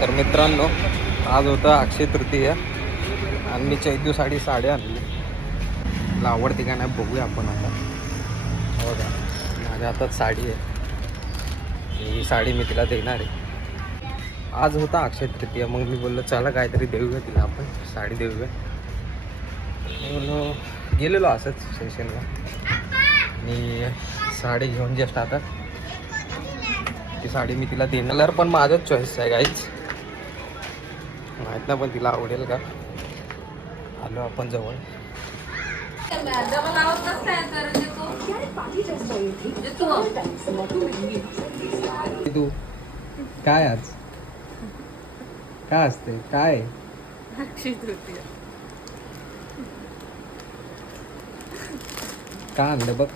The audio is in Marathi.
तर मित्रांनो, आज होता अक्षय तृतीया आणि मी चैतूसाठी साड्या आणली. मला आवडते का नाही बघूया आपण आता. हो का, माझ्या हातात साडी आहे. ही साडी मी तिला देणार आहे. आज होता अक्षय तृतीया, मग मी बोललो चला काहीतरी देऊया तिला, आपण साडी देऊया. म्हणून गेलेलो असंच स्टेशनला आणि साडी घेऊन जस्ट आता ती साडी मी तिला देणार. पण माझाच चॉईस आहे गाईच, माहीत ना पण तिला आवडेल का. आलो आपण जवळ. तू काय आज काय असते काय का आणलं बघ.